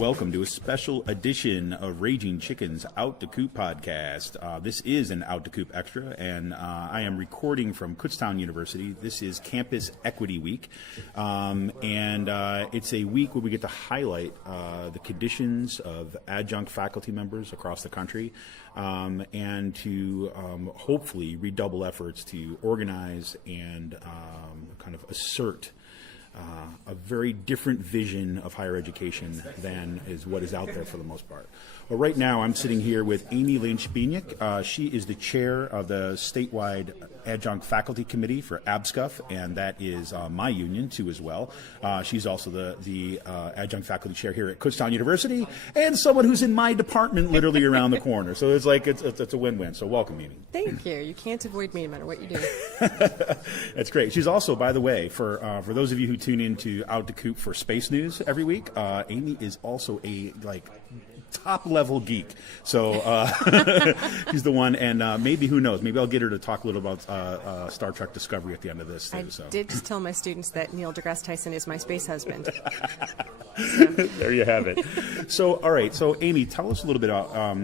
Welcome to a special edition of Raging Chicken's Out to Coop podcast. This is an Out to Coop Extra, and I am recording from Kutztown University. This is Campus Equity Week, and it's a week where we get to highlight the conditions of adjunct faculty members across the country, and to hopefully redouble efforts to organize and kind of assert a very different vision of higher education than is what is out there for the most part. Well, right now I'm sitting here with Amy Lynch-Biniek. She is the chair of the statewide Adjunct Faculty Committee for APSCUF, and that is my union too as well. She's also the adjunct faculty chair here at Kutztown University, and someone who's in my department literally around the corner. So it's like it's a win-win. So welcome, Amy. Thank you. You can't avoid me no matter what you do. That's great. She's also, by the way, for those of you who tune into Out to Coop for space news every week, Amy is also a top-level geek. So she's the one, and maybe, who knows, maybe I'll get her to talk a little about Star Trek Discovery at the end of this. I did just tell my students that Neil deGrasse Tyson is my space husband. There you have it. So, all right. So, Amy, tell us a little bit about, a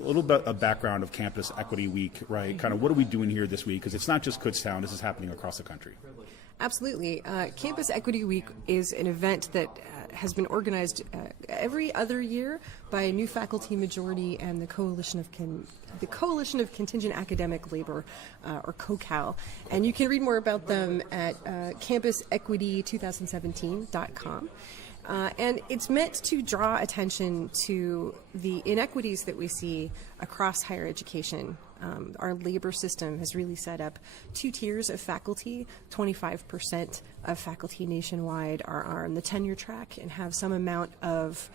little bit of background of Campus Equity Week, right? Kind of what are we doing here this week? Because it's not just Kutztown. This is happening across the country. Absolutely. Campus Equity Week is an event that has been organized every other year by a new faculty majority and the Coalition of Contingent Academic Labor, or COCAL. And you can read more about them at campusequity2017.com. And it's meant to draw attention to the inequities that we see across higher education. Our labor system has really set up two tiers of faculty. 25% of faculty nationwide are on the tenure track and have some amount of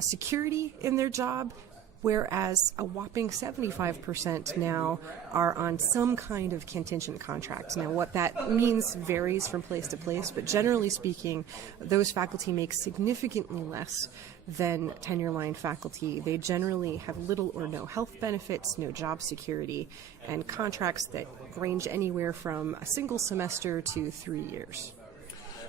security in their job, whereas a whopping 75% now are on some kind of contingent contract. Now, what that means varies from place to place, but generally speaking, those faculty make significantly less than tenure-line faculty. They generally have little or no health benefits, no job security, and contracts that range anywhere from a single semester to 3 years.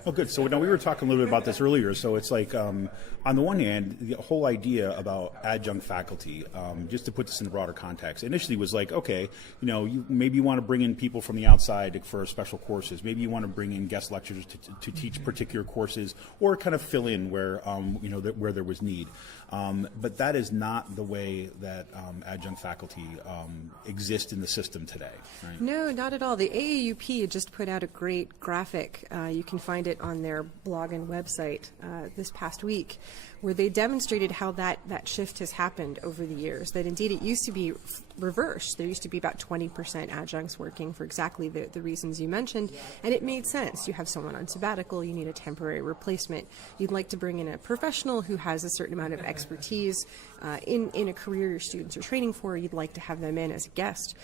Oh, good. So now we were talking a little bit about this earlier. So it's like, on the one hand, the whole idea about adjunct faculty, just to put this in a broader context, initially was like, okay, maybe you want to bring in people from the outside for special courses. Maybe you want to bring in guest lecturers to teach particular courses, or kind of fill in where, where there was need. But that is not the way that adjunct faculty exist in the system today, right? No, not at all. The AAUP just put out a great graphic. You can find it on their blog and website this past week, where they demonstrated how that shift has happened over the years, that indeed it used to be reversed. There used to be about 20% adjuncts working for exactly the reasons you mentioned, and it made sense. You have someone on sabbatical, you need a temporary replacement. You'd like to bring in a professional who has a certain amount of expertise in a career your students are training for. You'd like to have them in as a guest.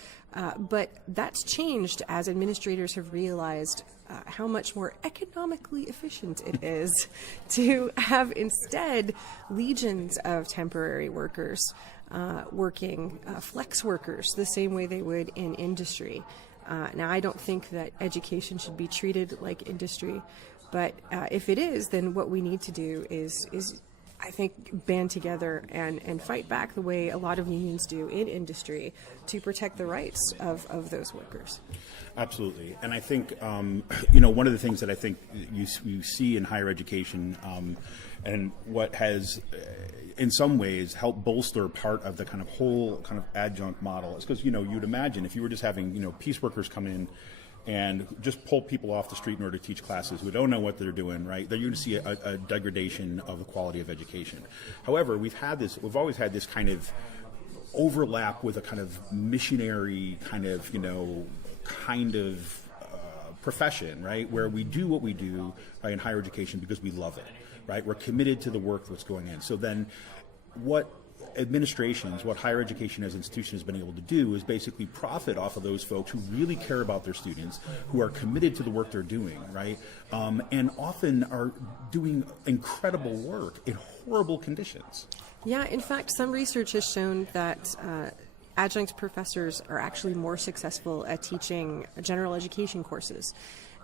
But that's changed as administrators have realized how much more economically efficient it is to have instead legions of temporary workers working flex workers the same way they would in industry. Now, I don't think that education should be treated like industry, but if it is, then what we need to do is I think, band together and fight back the way a lot of unions do in industry to protect the rights of those workers. Absolutely. And I think, one of the things that I think you see in higher education and what has, in some ways, helped bolster part of the kind of whole kind of adjunct model is because, you'd imagine if you were just having, piece workers come in and just pull people off the street in order to teach classes who don't know what they're doing, right? They're going to see a degradation of the quality of education. However, we've always had this kind of overlap with a kind of missionary kind of profession, right? Where we do what we do in higher education because we love it, right? We're committed to the work that's going in. So then what administrations, what higher education as an institution has been able to do is basically profit off of those folks who really care about their students, who are committed to the work they're doing, right? And often are doing incredible work in horrible conditions. Yeah, in fact, some research has shown that adjunct professors are actually more successful at teaching general education courses.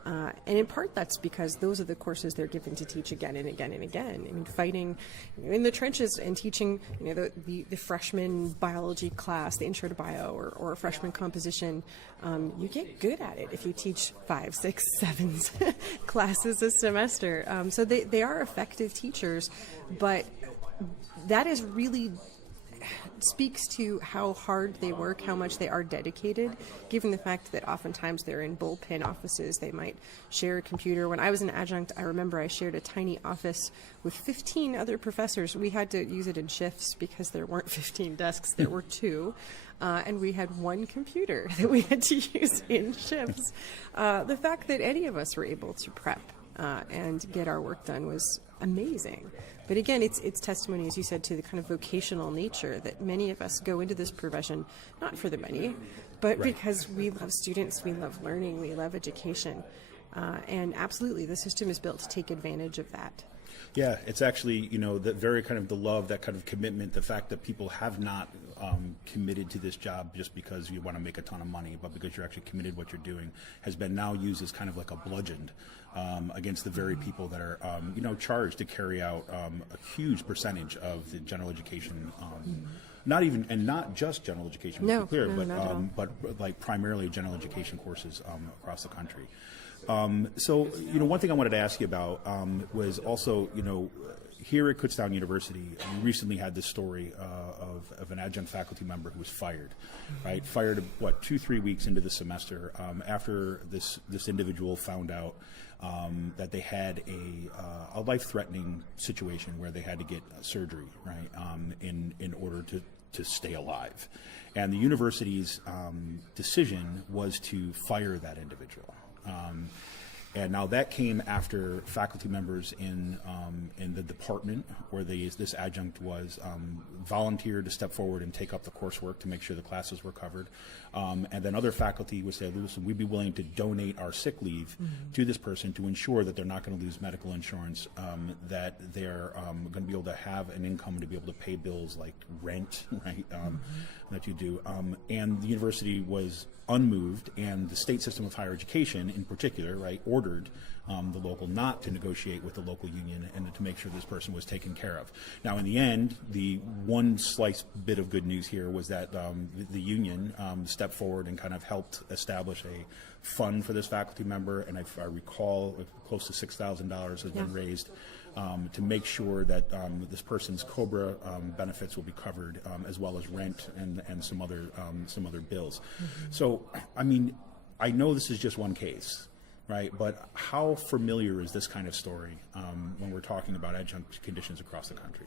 And in part, that's because those are the courses they're given to teach again and again and again. I mean, fighting in the trenches and teaching, the freshman biology class, the intro to bio, or freshman composition, you get good at it if you teach 5, 6, 7 classes a semester. So they are effective teachers, but that is really speaks to how hard they work, how much they are dedicated, given the fact that oftentimes they're in bullpen offices. They might share a computer. When I was an adjunct, I remember I shared a tiny office with 15 other professors. We had to use it in shifts because there weren't 15 desks, there were 2. And we had 1 computer that we had to use in shifts. The fact that any of us were able to prep and get our work done was amazing. But again, it's testimony, as you said, to the kind of vocational nature that many of us go into this profession, not for the money, but because we love students, we love learning, we love education. And absolutely, the system is built to take advantage of that. Yeah, it's actually, that very kind of the love, that kind of commitment, the fact that people have not committed to this job just because you want to make a ton of money, but because you're actually committed to what you're doing, has been now used as kind of like a bludgeon against the very people that are, charged to carry out a huge percentage of the general education, not just general education, to be clear, but like primarily general education courses across the country. So, one thing I wanted to ask you about was also, here at Kutztown University, we recently had this story of an adjunct faculty member who was fired, right? Fired, 2-3 weeks into the semester after this individual found out that they had a life-threatening situation where they had to get surgery, right, in order to stay alive. And the university's decision was to fire that individual. And now that came after faculty members in the department where this adjunct was volunteered to step forward and take up the coursework to make sure the classes were covered. And then other faculty would say, listen, we'd be willing to donate our sick leave to this person to ensure that they're not going to lose medical insurance, that they're going to be able to have an income to be able to pay bills like rent, right, that you do. And the university was unmoved, and the state system of higher education in particular, right, ordered the local not to negotiate with the local union and to make sure this person was taken care of. Now, in the end, the one slice bit of good news here was that the union stepped forward and kind of helped establish a fund for this faculty member, and I recall close to $6,000 has been raised to make sure that this person's COBRA benefits will be covered, as well as rent and some other bills. So, I mean, I know this is just one case, right? But how familiar is this kind of story when we're talking about adjunct conditions across the country?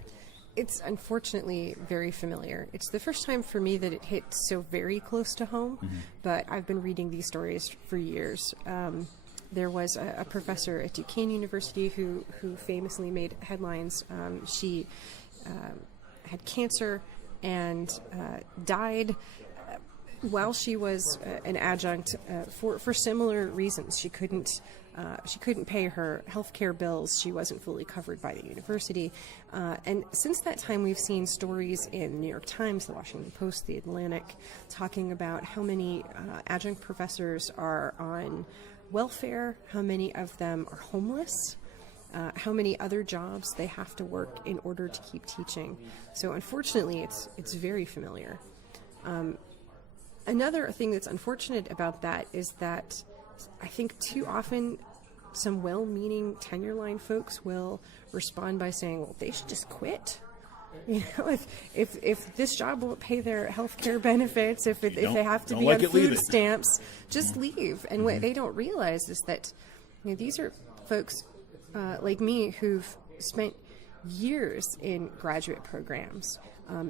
It's unfortunately very familiar. It's the first time for me that it hit so very close to home, but I've been reading these stories for years. There was a professor at Duquesne University who famously made headlines. She had cancer and died while she was an adjunct for similar reasons. She couldn't pay her healthcare bills. She wasn't fully covered by the university. And since that time, we've seen stories in the New York Times, the Washington Post, the Atlantic, talking about how many adjunct professors are on welfare, how many of them are homeless, how many other jobs they have to work in order to keep teaching. So unfortunately, it's very familiar. Another thing that's unfortunate about that is that I think too often some well-meaning tenure-line folks will respond by saying, well, they should just quit. If this job won't pay their health care benefits, if they have to be on food stamps, just leave. And what they don't realize is that these are folks like me who've spent years in graduate programs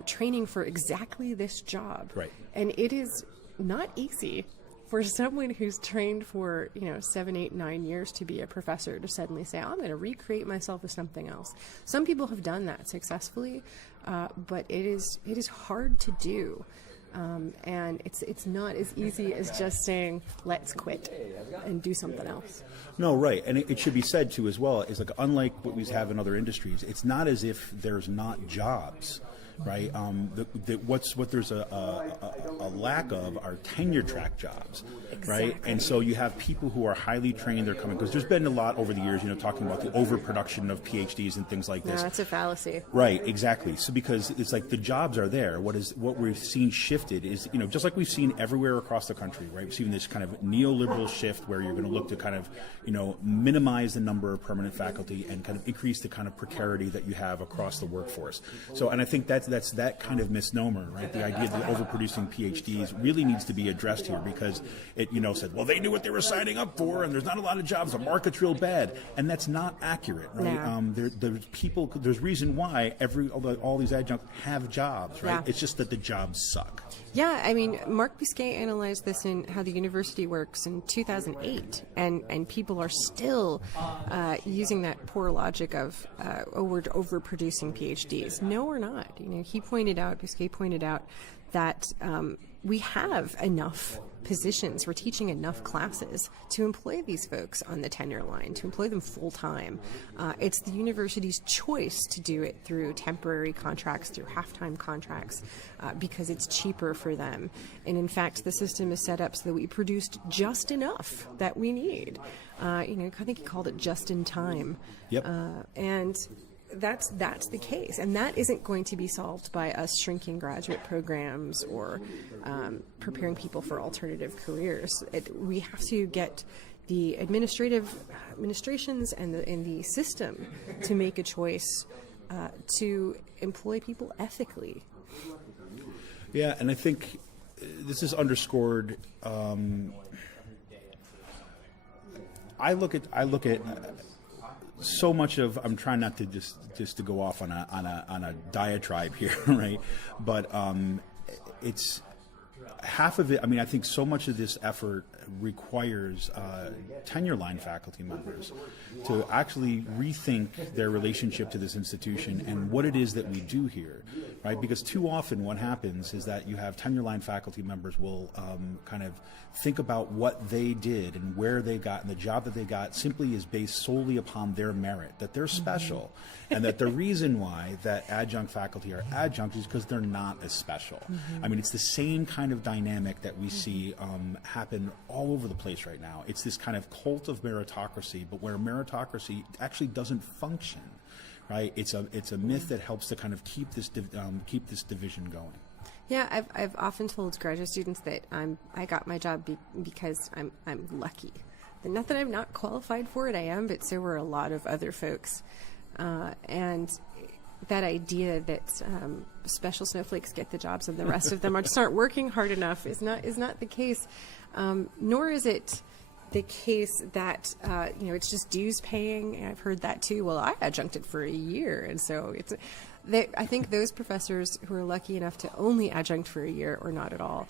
training for exactly this job. Right. And it is not easy for someone who's trained for 7, 8, 9 years to be a professor to suddenly say, I'm going to recreate myself as something else. Some people have done that successfully, but it is hard to do, and it's not as easy as just saying let's quit and do something else. No, right, and it should be said too as well. Is like unlike what we have in other industries, it's not as if there's not jobs. right? What there's a lack of are tenure track jobs, right? And so you have people who are highly trained. They're coming because there's been a lot over the years, talking about the overproduction of PhDs and things like this. No, that's a fallacy. Right, exactly. So because it's like the jobs are there. What we've seen shifted is, just like we've seen everywhere across the country, right? We've seen this kind of neoliberal shift where you're going to look to kind of, minimize the number of permanent faculty and kind of increase the kind of precarity that you have across the workforce. So, and I think that's that kind of misnomer, right? The idea that overproducing PhDs really needs to be addressed here because it, said, well, they knew what they were signing up for and there's not a lot of jobs, the market's real bad. And that's not accurate, right? No. There's reason why all these adjuncts have jobs, right? Yeah. It's just that the jobs suck. Yeah, I mean, Mark Bousquet analyzed this in How the University Works in 2008, and people are still using that poor logic of, we're overproducing PhDs. No, we're not. Bousquet pointed out that we have enough positions, we're teaching enough classes to employ these folks on the tenure line, to employ them full time. It's the university's choice to do it through temporary contracts, through half-time contracts, because it's cheaper for them. And in fact, the system is set up so that we produced just enough that we need. I think he called it just in time. Yep. And that's the case, and that isn't going to be solved by us shrinking graduate programs or preparing people for alternative careers. We have to get the administrations and the system to make a choice to employ people ethically. Yeah, and I think this is underscored. I look at. So much of I'm trying not to just to go off on a diatribe here, right? But it's half of it. I mean, I think so much of this effort requires tenure-line faculty members to actually rethink their relationship to this institution and what it is that we do here, right? Because too often what happens is that you have tenure-line faculty members will kind of think about what they did and where they got, and the job that they got simply is based solely upon their merit, that they're special, and that the reason why that adjunct faculty are adjunct is because they're not as special. I mean, it's the same kind of dynamic that we see happen all over the place right now. It's this kind of cult of meritocracy, but where meritocracy actually doesn't function, right? It's a myth that helps to kind of keep this division going. Yeah, I've often told graduate students that I got my job because I'm lucky. Not that I'm not qualified for it, I am, but so were a lot of other folks. And that idea that special snowflakes get the jobs and the rest of them just aren't working hard enough is not the case. Nor is it the case that it's just dues paying. I've heard that too. Well, I adjuncted for a year, and so I think those professors who are lucky enough to only adjunct for a year or not at all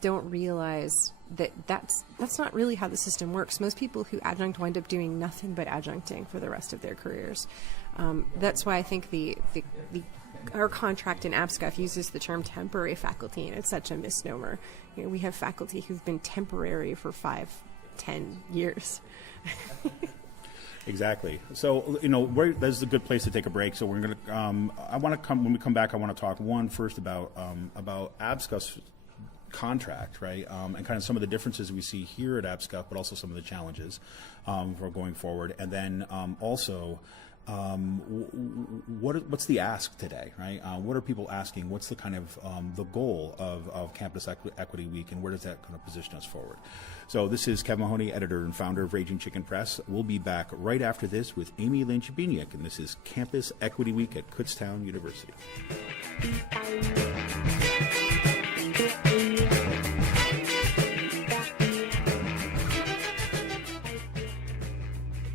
don't realize that that's not really how the system works. Most people who adjunct wind up doing nothing but adjuncting for the rest of their careers. That's why I think our contract in APSCUF uses the term temporary faculty, and it's such a misnomer. We have faculty who've been temporary for 5-10 years. Exactly. So, this is a good place to take a break. So we're going to, when we come back, I want to talk first about APSCUF's contract, right? And kind of some of the differences we see here at APSCUF, but also some of the challenges for going forward. And then also, what's the ask today, right? What are people asking? What's the kind of the goal of Campus Equity Week, and where does that kind of position us forward? So this is Kevin Mahoney, editor and founder of Raging Chicken Press. We'll be back right after this with Amy Lynch-Biniek, and this is Campus Equity Week at Kutztown University.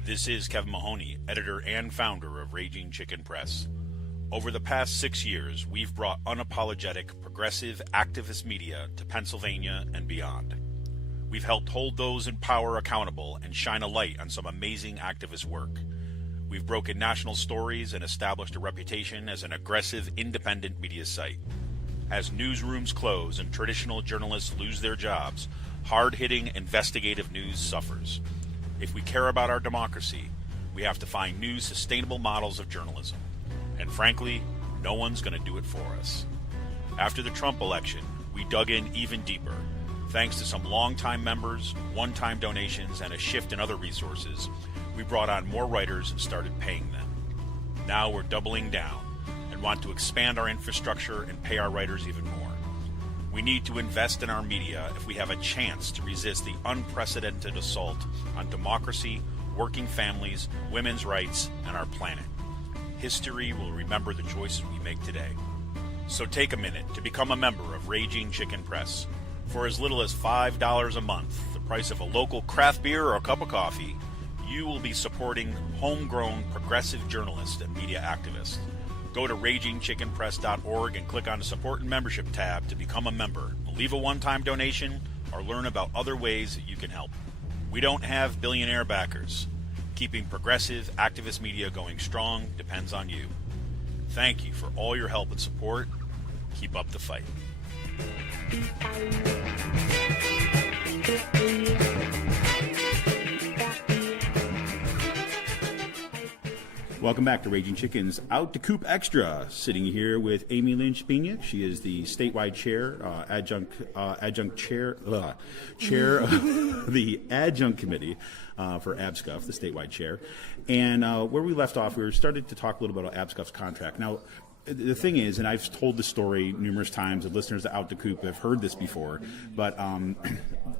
This is Kevin Mahoney, editor and founder of Raging Chicken Press. Over the past 6 years, we've brought unapologetic, progressive, activist media to Pennsylvania and beyond. We've helped hold those in power accountable and shine a light on some amazing activist work. We've broken national stories and established a reputation as an aggressive, independent media site. As newsrooms close and traditional journalists lose their jobs, hard-hitting investigative news suffers. If we care about our democracy, we have to find new sustainable models of journalism. And frankly, no one's going to do it for us. After the Trump election, we dug in even deeper. Thanks to some longtime members, one-time donations, and a shift in other resources, we brought on more writers and started paying them. Now we're doubling down and want to expand our infrastructure and pay our writers even more. We need to invest in our media if we have a chance to resist the unprecedented assault on democracy, working families, women's rights, and our planet. History will remember the choices we make today. So take a minute to become a member of Raging Chicken Press. For as little as $5 a month, the price of a local craft beer or a cup of coffee, you will be supporting homegrown progressive journalists and media activists. Go to ragingchickenpress.org and click on the Support and Membership tab to become a member. Leave a one-time donation or learn about other ways that you can help. We don't have billionaire backers. Keeping progressive activist media going strong depends on you. Thank you for all your help and support. Keep up the fight. Welcome back to Raging Chicken's Out to Coop Extra. Sitting here with Amy Lynch-Biniek. She is the statewide chair, adjunct chair of the Adjunct Committee for APSCUF, the statewide chair. And where we left off, we started to talk a little bit about APSCUF's contract. Now, the thing is, and I've told this story numerous times, and listeners to Out to Coop have heard this before, but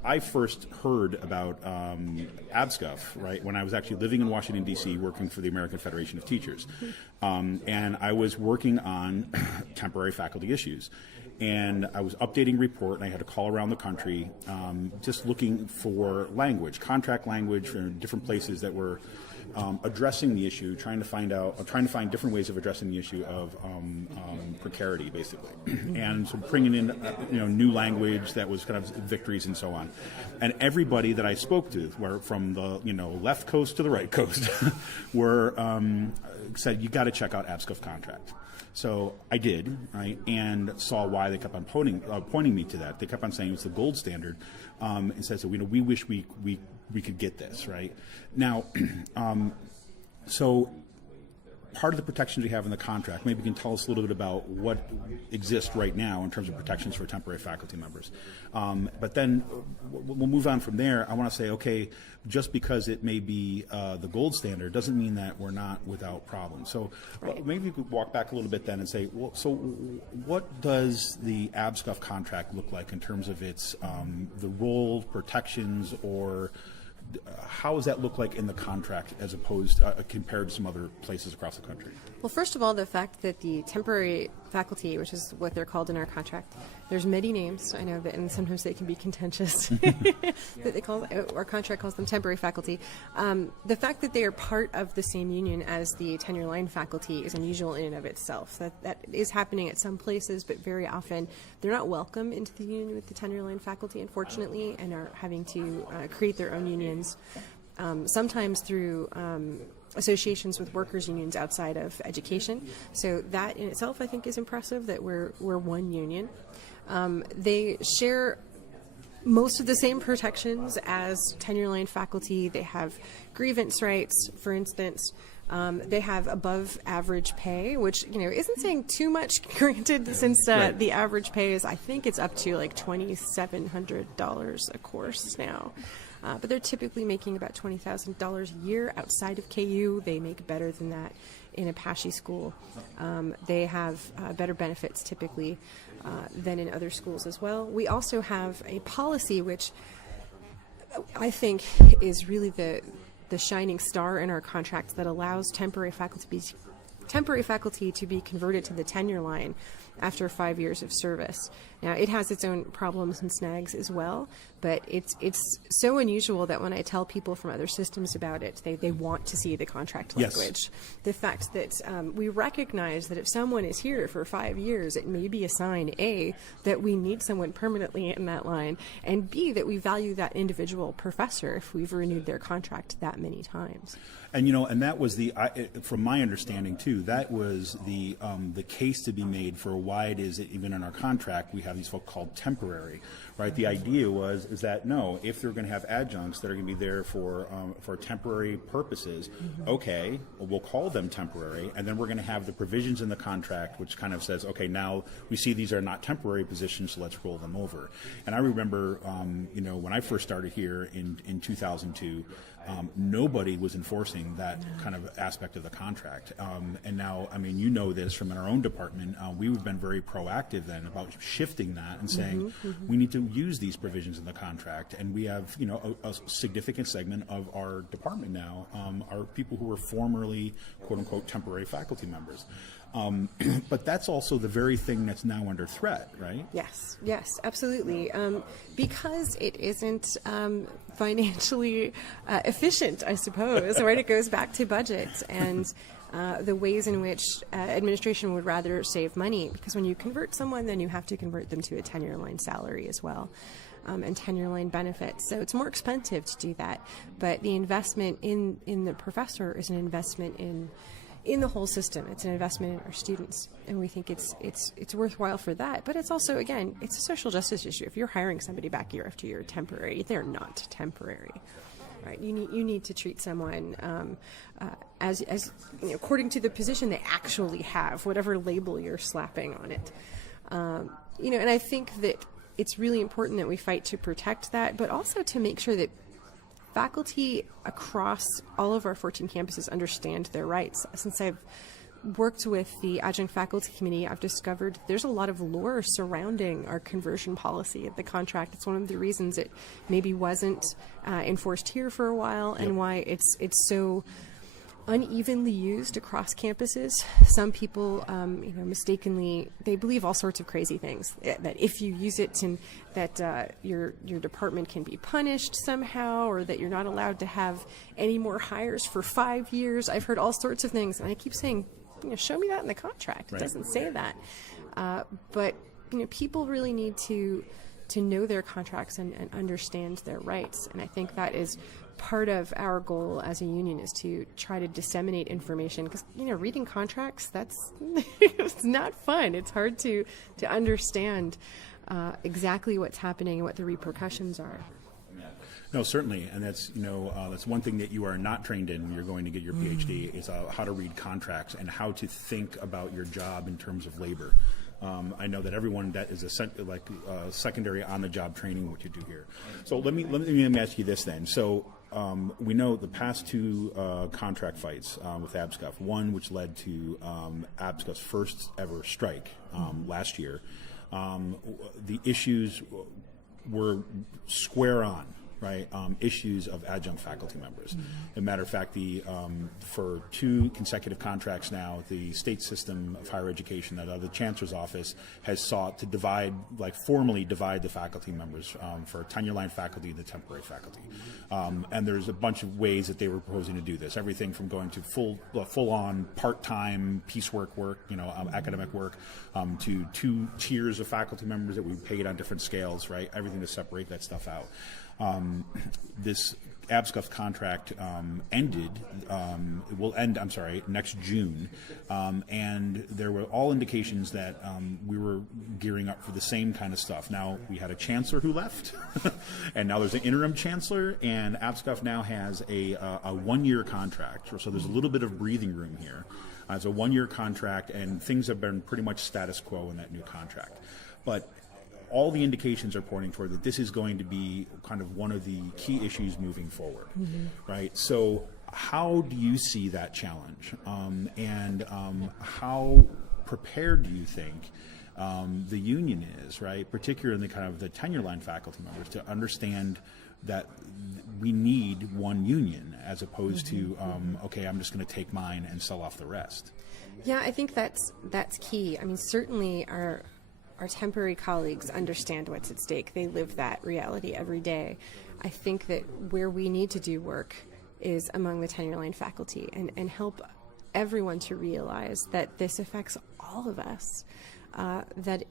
I first heard about APSCUF, right, when I was actually living in Washington, D.C., working for the American Federation of Teachers. And I was working on temporary faculty issues. And I was updating a report, and I had to call around the country just looking for language, contract language from different places that were addressing the issue, trying to find different ways of addressing the issue of precarity, basically, and so bringing in new language that was kind of victories and so on. And everybody that I spoke to, were from the left coast to the right coast, were said you got to check out APSCUF contract. So I did, right, and saw why they kept on pointing me to that. They kept on saying it's the gold standard, and said, so we wish we could get this, right? Now, so part of the protections we have in the contract, maybe you can tell us a little bit about what exists right now in terms of protections for temporary faculty members. But then we'll move on from there. I want to say, okay, just because it may be the gold standard doesn't mean that we're not without problems. So maybe you could walk back a little bit then and say, well, so what does the APSCUF contract look like in terms of its the role, protections, or how does that look like in the contract as opposed compared to some other places across the country? Well, first of all, the fact that the temporary faculty, which is what they're called in our contract, there's many names, I know that, and sometimes they can be contentious, that they call, our contract calls them temporary faculty. The fact that they are part of the same union as the tenure-line faculty is unusual in and of itself. That is happening at some places, but very often they're not welcome into the union with the tenure-line faculty, unfortunately, and are having to create their own unions, sometimes through associations with workers' unions outside of education. So that in itself, I think, is impressive that we're one union. They share most of the same protections as tenure-line faculty. They have grievance rights, for instance. They have above average pay, which isn't saying too much, granted, since the average pay is, I think it's up to like $2,700 a course now. But they're typically making about $20,000 a year outside of KU. They make better than that in Apache school. They have better benefits typically than in other schools as well. We also have a policy which I think is really the shining star in our contract that allows temporary faculty to be converted to the tenure line after 5 years of service. Now, it has its own problems and snags as well, but it's so unusual that when I tell people from other systems about it, they want to see the contract language. Yes. The fact that we recognize that if someone is here for 5 years, it may be a sign, A, that we need someone permanently in that line, and B, that we value that individual professor if we've renewed their contract that many times. And and that was from my understanding too, that was the case to be made for why it is that even in our contract we have these folks called temporary, right? The idea was is that no, if they're going to have adjuncts that are going to be there for temporary purposes, okay, we'll call them temporary, and then we're going to have the provisions in the contract which kind of says, okay, now we see these are not temporary positions, so let's roll them over. And I remember, when I first started here in 2002. Nobody was enforcing that kind of aspect of the contract. And now, I mean, you know this from our own department, we've been very proactive then about shifting that and saying we need to use these provisions in the contract. And we have, a significant segment of our department now are people who were formerly, quote unquote, temporary faculty members. But that's also the very thing that's now under threat, right? Yes, absolutely. Because it isn't financially efficient, I suppose, right? It goes back to budgets and the ways in which administration would rather save money. Because when you convert someone, then you have to convert them to a tenure-line salary as well. And tenure-line benefits. So it's more expensive to do that. But the investment in the professor is an investment in the whole system. It's an investment in our students, and we think it's worthwhile for that. But it's also, again, it's a social justice issue. If you're hiring somebody back year after year temporary, they're not temporary, right? You need to treat someone as according to the position they actually have, whatever label you're slapping on it. And I think that it's really important that we fight to protect that, but also to make sure that faculty across all of our 14 campuses understand their rights. Since I've worked with the Adjunct Faculty Committee, I've discovered there's a lot of lore surrounding our conversion policy of the contract. It's one of the reasons it maybe wasn't enforced here for a while, and why it's so unevenly used across campuses. Some people, mistakenly, they believe all sorts of crazy things. That if you use it, that your department can be punished somehow, or that you're not allowed to have any more hires for 5 years. I've heard all sorts of things, and I keep saying, show me that in the contract. Right. It doesn't say that. But people really need to know their contracts and understand their rights, and I think that is part of our goal as a union, is to try to disseminate information, because reading contracts, that's it's not fun. It's hard to understand exactly what's happening and what the repercussions are. No, certainly, and that's that's one thing that you are not trained in when you're going to get your PhD is how to read contracts and how to think about your job in terms of labor. I know that everyone that is secondary on-the-job training, what you do here. So let me ask you this then. So we know the past two contract fights with APSCUF, one which led to APSCUF's first ever strike last year. The issues were square on. Right, issues of adjunct faculty members. As a matter of fact, for 2 consecutive contracts now, the state system of higher education, the Chancellor's office, has sought to formally divide the faculty members for tenure-line faculty and the temporary faculty. And there's a bunch of ways that they were proposing to do this. Everything from going to full-on part-time piecework work, academic work, to 2 tiers of faculty members that we paid on different scales. Right, everything to separate that stuff out. This APSCUF contract will end next June, and there were all indications that we were gearing up for the same kind of stuff. Now, we had a chancellor who left, and now there's an interim chancellor, and APSCUF now has a 1-year contract, so there's a little bit of breathing room here. It's a 1-year contract, and things have been pretty much status quo in that new contract. But all the indications are pointing toward that this is going to be kind of one of the key issues moving forward, right? So how do you see that challenge? And how prepared do you think the union is, right, particularly kind of the tenure-line faculty members, to understand that we need one union as opposed to, okay, I'm just going to take mine and sell off the rest? Yeah, I think that's key. I mean, certainly our temporary colleagues understand what's at stake. They live that reality every day. I think that where we need to do work is among the tenure-line faculty and help everyone to realize that this affects all of us, that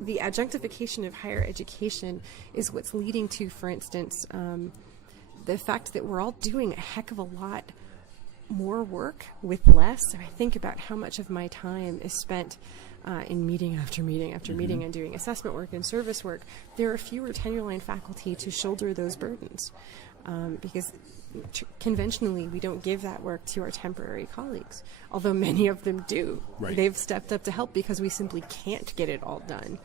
the adjunctification of higher education is what's leading to, for instance, the fact that we're all doing a heck of a lot more work with less. I think about how much of my time is spent in meeting after meeting after meeting and doing assessment work and service work. There are fewer tenure-line faculty to shoulder those burdens because conventionally we don't give that work to our temporary colleagues, although many of them do. Right. They've stepped up to help because we simply can't get it all done.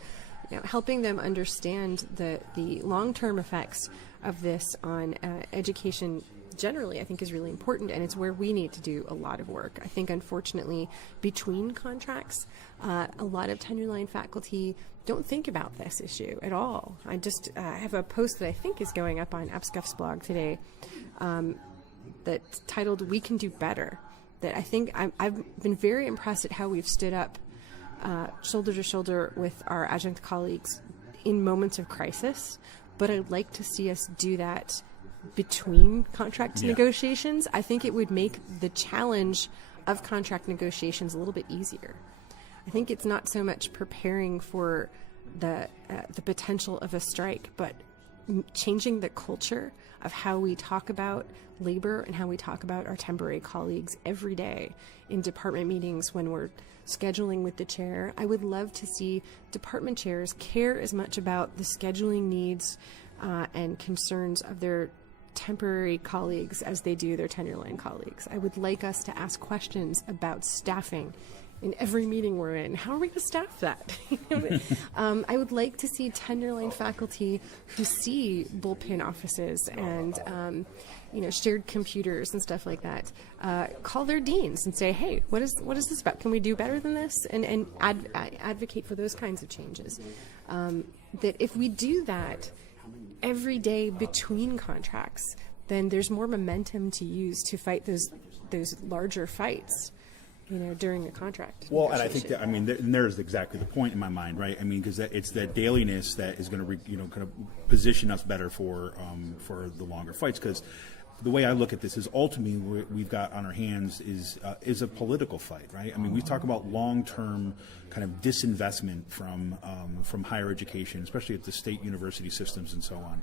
Helping them understand the long-term effects of this on education generally, I think, is really important, and it's where we need to do a lot of work. I think, unfortunately, between contracts, a lot of tenure-line faculty don't think about this issue at all. I just have a post that I think is going up on APSCUF's blog today that's titled "We Can Do Better." That I think I've been very impressed at how we've stood up shoulder to shoulder with our adjunct colleagues in moments of crisis, but I'd like to see us do that between contract negotiations. I think it would make the challenge of contract negotiations a little bit easier. I think it's not so much preparing for the potential of a strike, but changing the culture of how we talk about labor and how we talk about our temporary colleagues every day in department meetings when we're scheduling with the chair. I would love to see department chairs care as much about the scheduling needs and concerns of their temporary colleagues as they do their tenure-line colleagues. I would like us to ask questions about staffing in every meeting we're in. How are we going to staff that? I would like to see tenure-line faculty who see bullpen offices and shared computers and stuff like that call their deans and say, hey, what is this about? Can we do better than this? And advocate for those kinds of changes. That if we do that every day between contracts, then there's more momentum to use to fight those larger fights, during the contract. Well, and I think that, there's exactly the point in my mind, right? Because it's that dailiness that is going to, kind of position us better for the longer fights. Because the way I look at this is ultimately what we've got on our hands is a political fight, right? We talk about long-term kind of disinvestment from higher education, especially at the state university systems and so on.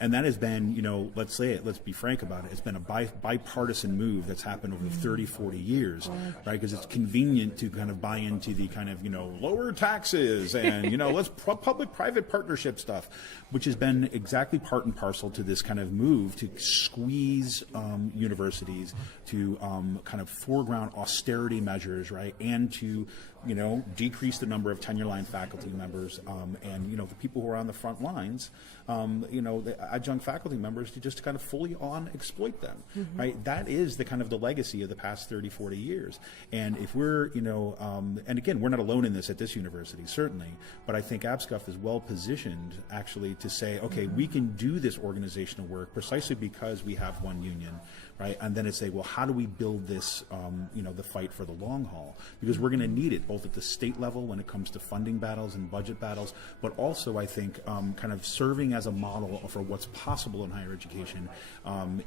And that has been, let's be frank about it, it's been a bipartisan move that's happened over 30, 40 years, right? Because it's convenient to kind of buy into the kind of, lower taxes and, let's public-private partnership stuff, which has been exactly part and parcel to this kind of move to squeeze universities to kind of foreground austerity measures, right? And to, decrease the number of tenure-line faculty members and, the people who are on the front lines, the adjunct faculty members to just kind of fully exploit them, right? That is the kind of the legacy of the past 30, 40 years. And if we're, and again, we're not alone in this at this university, certainly, but I think APSCUF is well positioned actually to say, okay, we can do this organizational work precisely because we have one union, right? And then it's say, well, how do we build this, the fight for the long haul? Because we're going to need it both at the state level when it comes to funding battles and budget battles, but also I think kind of serving as a model for what's possible in higher education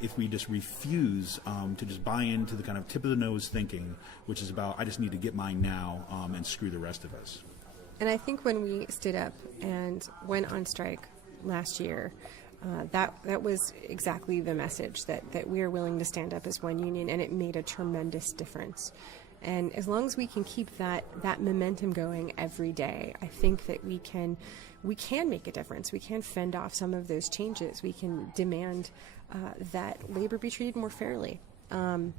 if we just refuse to just buy into the kind of tip of the nose thinking, which is about, I just need to get mine now and screw the rest of us. And I think when we stood up and went on strike last year, that was exactly the message, that we are willing to stand up as one union, and it made a tremendous difference. And as long as we can keep that momentum going every day, I think that we can make a difference. We can fend off some of those changes. We can demand that labor be treated more fairly. I'm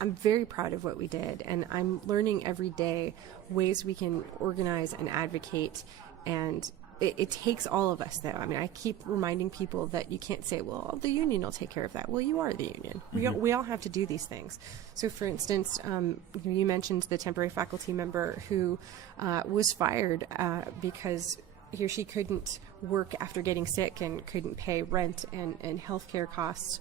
very proud of what we did, and I'm learning every day ways we can organize and advocate, and it takes all of us, though. I keep reminding people that you can't say, well, the union will take care of that. Well, you are the union. We all have to do these things. So, for instance, you mentioned the temporary faculty member who was fired because he or she couldn't work after getting sick and couldn't pay rent and health care costs.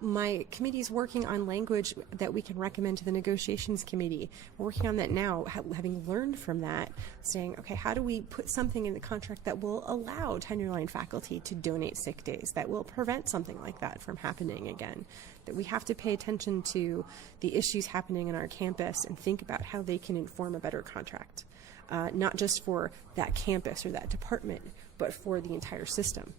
My committee is working on language that we can recommend to the negotiations committee. We're working on that now, having learned from that, saying, okay, how do we put something in the contract that will allow tenure-line faculty to donate sick days, that will prevent something like that from happening again? That we have to pay attention to the issues happening on our campus and think about how they can inform a better contract, not just for that campus or that department, but for the entire system.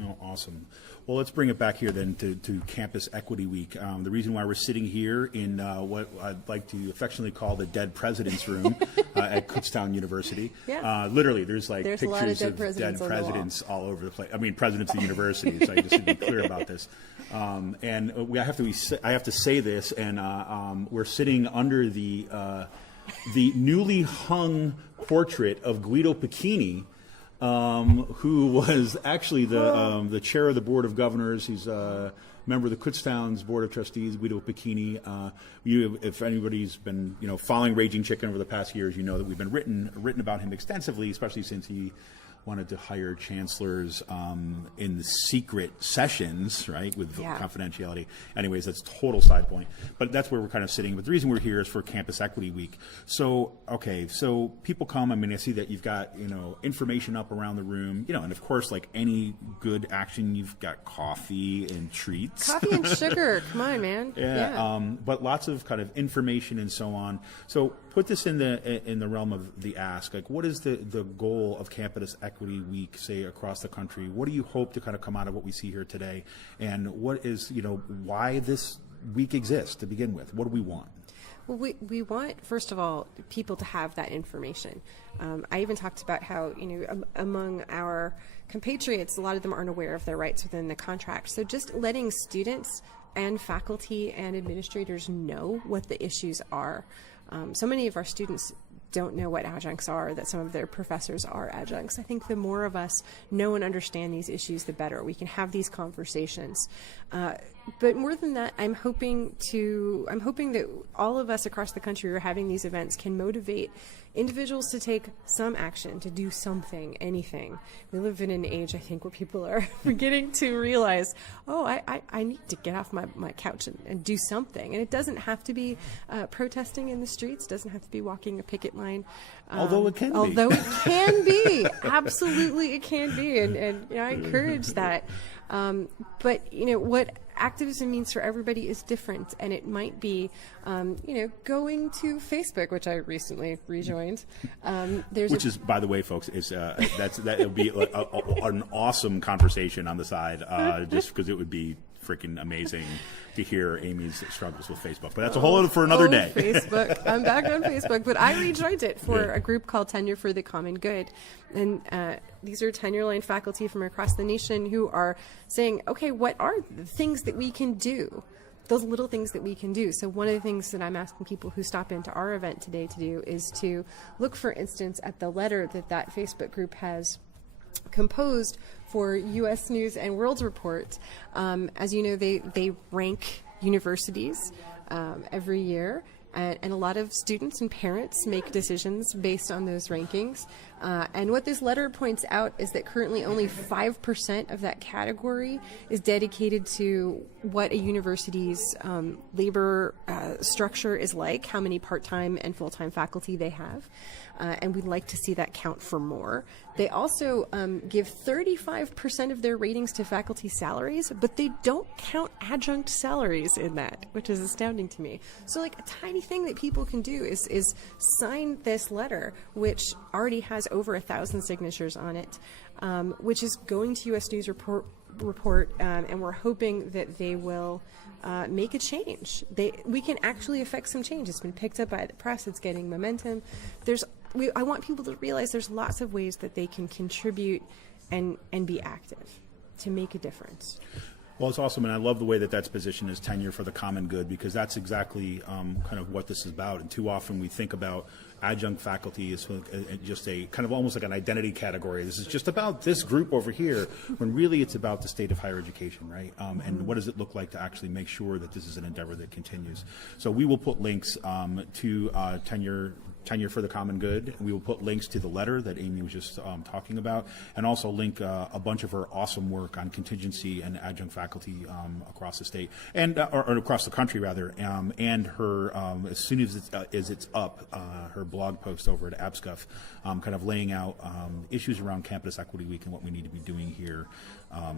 Oh, awesome. Well, let's bring it back here then to Campus Equity Week. The reason why we're sitting here in what I'd like to affectionately call the Dead President's Room at Kutztown University. Yeah. Literally, there's There's pictures of dead presidents all over the place. I mean, presidents of universities. So I just to be clear about this. And I have to say this, and we're sitting under the newly hung portrait of Guido Pacchini, who was actually the chair of the Board of Governors. He's a member of the Kutztown's Board of Trustees, Guido Pacchini. If anybody's been following Raging Chicken over the past years, you know that we've been written about him extensively, especially since he wanted to hire chancellors in the secret sessions, right, with confidentiality. Anyways, that's a total side point. But that's where we're kind of sitting. But the reason we're here is for Campus Equity Week. So, so people come. I mean, I see that you've got, information up around the room, and of course, like any good action, you've got coffee and treats. Coffee and sugar. Come on, man. Yeah. But lots of kind of information and so on. So put this in the realm of the ask. Like, what is the goal of Campus Equity Week, say, across the country? What do you hope to kind of come out of what we see here today? And what is, why this week exists to begin with? What do we want? Well, we want, first of all, people to have that information. I even talked about how, among our compatriots, a lot of them aren't aware of their rights within the contract. So just letting students and faculty and administrators know what the issues are. So many of our students don't know what adjuncts are, that some of their professors are adjuncts. I think the more of us know and understand these issues, the better. We can have these conversations. But more than that, I'm hoping that all of us across the country who are having these events can motivate individuals to take some action, to do something, anything. We live in an age, I think, where people are beginning to realize, I need to get off my couch and do something. And it doesn't have to be protesting in the streets, doesn't have to be walking a picket line. Although it can be. Although it can be. Absolutely it can be. And I encourage that. But what activism means for everybody is different, and it might be, going to Facebook, which I recently rejoined. Which is, by the way, folks, is that would be an awesome conversation on the side, just because it would be freaking amazing to hear Amy's struggles with Facebook. But that's a whole other for another day. Facebook. I'm back on Facebook, but I rejoined it for a group called Tenure for the Common Good. And these are tenure-line faculty from across the nation who are saying, okay, what are the things that we can do? Those little things that we can do. So one of the things that I'm asking people who stop into our event today to do is to look, for instance, at the letter that Facebook group has composed for U.S. News and World Report. As you know, they rank universities every year, and a lot of students and parents make decisions based on those rankings. And what this letter points out is that currently only 5% of that category is dedicated to what a university's labor structure is like, how many part-time and full-time faculty they have. And we'd like to see that count for more. They also give 35% of their ratings to faculty salaries, but they don't count adjunct salaries in that, which is astounding to me. So like a tiny thing that people can do is sign this letter, which already has over 1,000 signatures on it, which is going to U.S. News Report, and we're hoping that they will make a change. We can actually affect some change. It's been picked up by the press. It's getting momentum. I want people to realize there's lots of ways that they can contribute and be active to make a difference. Well, it's awesome, and I love the way that that's positioned as tenure for the common good, because that's exactly kind of what this is about. And too often we think about adjunct faculty as just a kind of almost like an identity category. This is just about this group over here, when really it's about the state of higher education, right? And what does it look like to actually make sure that this is an endeavor that continues? So we will put links to tenure for the common good. We will put links to the letter that Amy was just talking about, and also link a bunch of her awesome work on contingency and adjunct faculty across the state, and or across the country rather, and her as soon as it's up, her blog post over at APSCUF, kind of laying out issues around Campus Equity Week and what we need to be doing here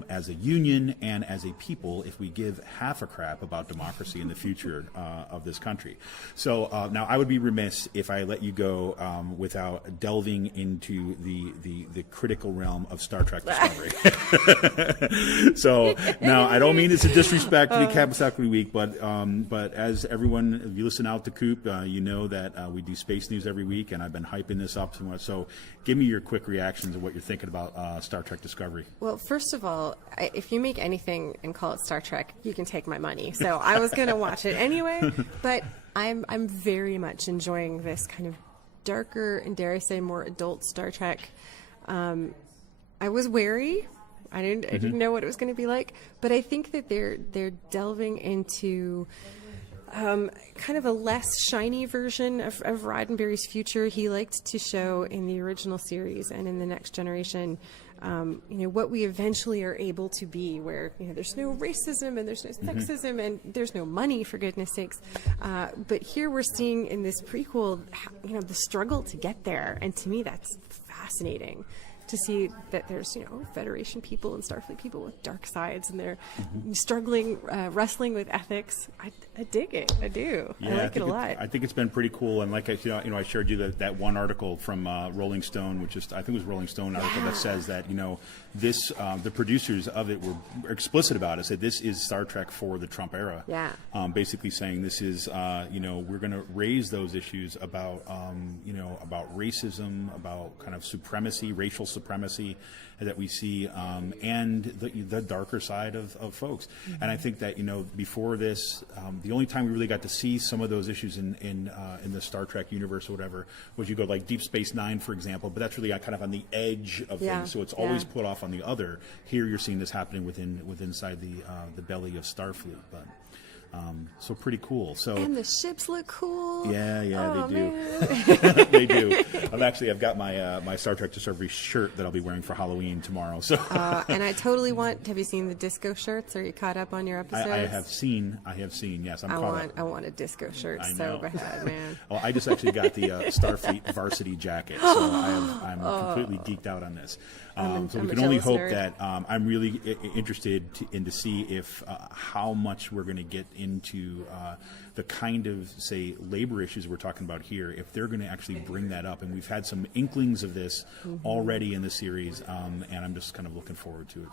as a union and as a people if we give half a crap about democracy in the future of this country. So now I would be remiss if I let you go without delving into the critical realm of Star Trek Discovery. So now I don't mean it's a disrespect to the Campus Equity Week, but as everyone, if you listen out to Coop, you know that we do space news every week, and I've been hyping this up somewhat. So give me your quick reactions of what you're thinking about Star Trek Discovery. Well, first of all, if you make anything and call it Star Trek, you can take my money. So I was going to watch it anyway, but I'm very much enjoying this kind of darker and, dare I say, more adult Star Trek. I was wary. I didn't know what it was going to be like, but I think that they're delving into kind of a less shiny version of Roddenberry's future. He liked to show in the original series and in the Next Generation, what we eventually are able to be, where there's no racism and there's no sexism and there's no money, for goodness sakes. But here we're seeing in this prequel, the struggle to get there, and to me that's fascinating. To see that there's, Federation people and Starfleet people with dark sides, and they're struggling, wrestling with ethics. I dig it. I do. Yeah, I like it a lot. I think it's been pretty cool. And like I shared you that one article from Rolling Stone, which is, I think it was Rolling Stone article that says that this the producers of it were explicit about it. Said this is Star Trek for the Trump era. Yeah. Basically saying this is we're going to raise those issues about about racism, about kind of supremacy, racial supremacy that we see, and the darker side of folks. And I think that before this, the only time we really got to see some of those issues in the Star Trek universe or whatever was you go like Deep Space Nine, for example, but that's really kind of on the edge of things, so it's always put off on the other. Here you're seeing this happening inside the belly of Starfleet, but. So pretty cool. So and the ships look cool. Yeah, oh, they do. Man. They do. I've got my Star Trek Discovery shirt that I'll be wearing for Halloween tomorrow. So and I totally want. Have you seen the disco shirts? Are you caught up on your episodes? I have seen. Yes, I'm caught up. I want a disco shirt so bad, man. Well, I just actually got the Starfleet varsity jacket, so I'm completely geeked out on this. So we can only hope that I'm really interested to see if how much we're going to get into the kind of, say, labor issues we're talking about here, if they're going to actually bring that up. And we've had some inklings of this already in the series, and I'm just kind of looking forward to it.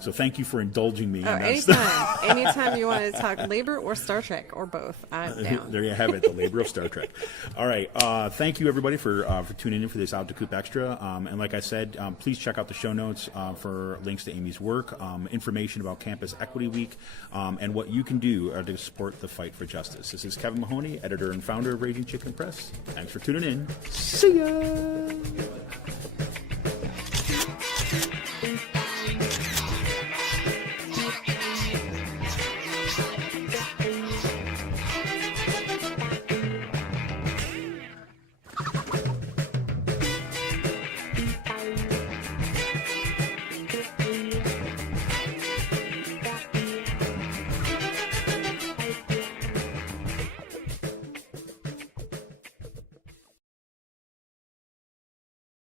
So thank you for indulging me. Anytime you want to talk labor or Star Trek or both, I'm down. There you have it, the labor of Star Trek. All right. Thank you, everybody, for tuning in for this Out to Coop Extra. And like I said, please check out the show notes for links to Amy's work, information about Campus Equity Week, and what you can do to support the fight for justice. This is Kevin Mahoney, editor and founder of Raging Chicken Press. Thanks for tuning in. See ya!